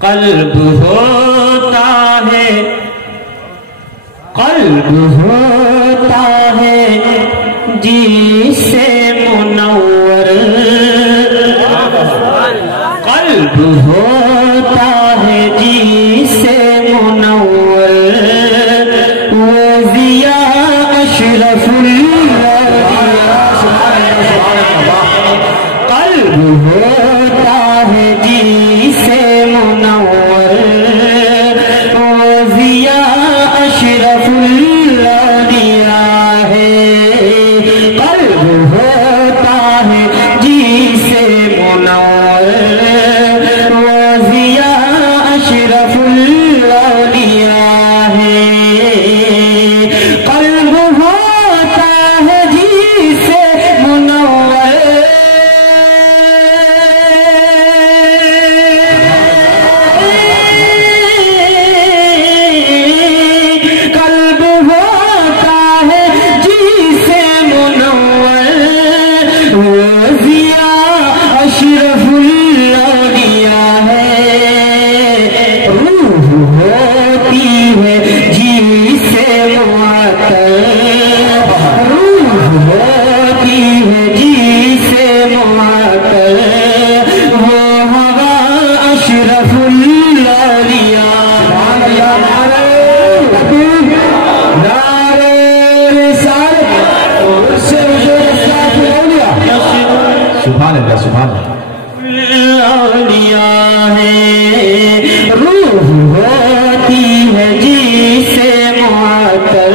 قلب ہوتا ہے، قلب ہوتا ہے جس سے منور، قلب ہوتا ہے جس سے منور، وہ ضیا اشرف قلب ہوتا ہے جس سے منور، وہ ضیا اشرف الانبیاء ہے، قلب ہوتا ہے جس سے منور، وہ ضیا اشرف الانبیاء ہے، قلب ہوتا ہے جس سے منور، سبحان اللہ سبحان اللہ روح ہوتی ہے جس سے معطر،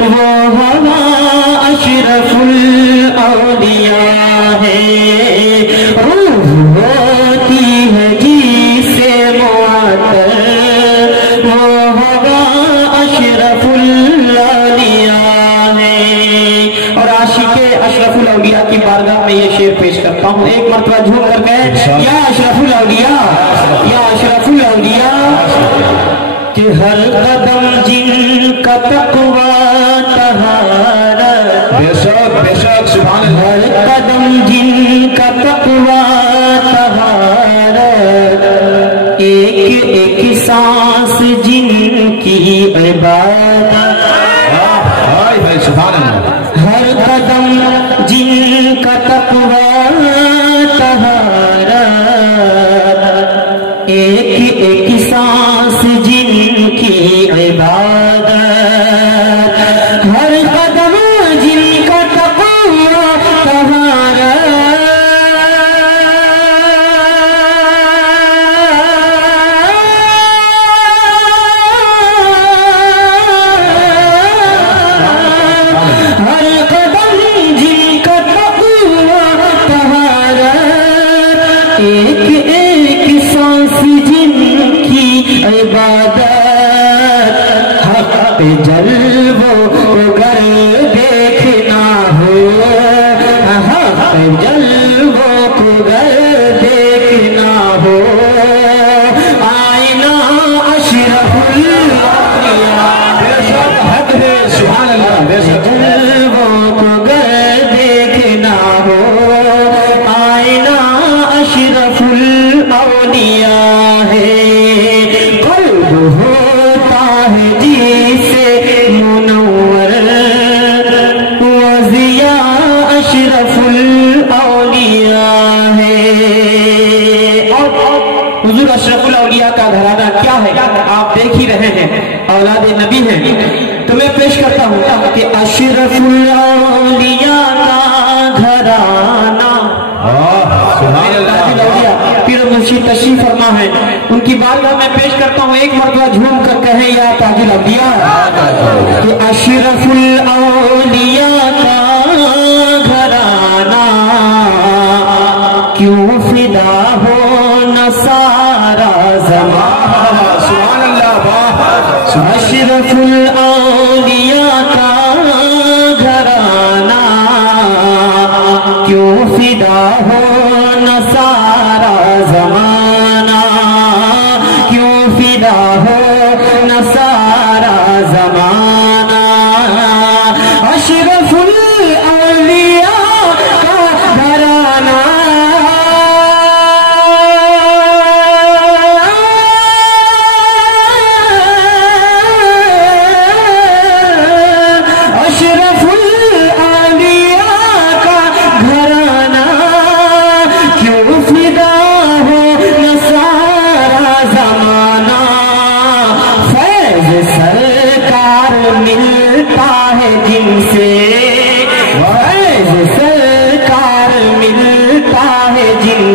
وہ ہوا اشرف الاولیاء ہے، روح ہوتی ہے جس سے معطر، وہ ہوا اشرف الاولیاء ہے۔ اور عاشق اشرف الاولیاء کی بارگاہ میں یہ شعر پیش کرتا ہوں، ایک مرتبہ جھوم کر کے یا اشرف الاولیاء، یا اشرف الاولیاء، کہ ہر قدم جن کا تقوی طہارت، بے شک سبحان اللہ، ہر قدم جن کا تقوی طہارت، ایک ایک سانس جن کی عبادت، سبحان اللہ، ہر قدم جن کا تقوی طہارت، ایک ایک سانس جن کی عبادت، ہر قدم جن کا تقوی طہارت، ہر قدم جن کا تقوی طہارت، ایک ایک سانس جن کی عبادت، حق پہ جلووں کو گر دیکھنا ہو، حق پہ جلووں کو گر دیکھنا ہو، آئینہ اشرف الاولیاء، سبحان اللہ، بے شک جلووں کو گر دیکھنا ہو، آئینہ اشرف الاولیاء ہے، قلب ہوتا ہے جس سے منور، وہ ضیا اشرف الاولیاء ہے۔ اور حضور اشرف الاولیاء کا گھرانہ کیا ہے آپ دیکھ ہی رہے ہیں، اولاد نبی ہیں، تو میں پیش کرتا ہوں کہ اشرف الاولیاء کا گھرانہ، پیر مرشد تشریف فرما ہے، ان کی بارگاہ میں پیش کرتا ہوں، ایک مرتبہ جھوم کر کہیں یا تاج الانبیاء، کہ اشرف الاولیاء کا گھرانہ، کیوں فدا ہو نہ سارا زمانہ، سبحان اللہ، اشرف الاولیاء کا گھرانہ، کیوں فدا ہو نہ سارا زمانہ، کیوں فدا ہو نہ سارا زمانہ، اشرف الاولیاء کا گھرانہ،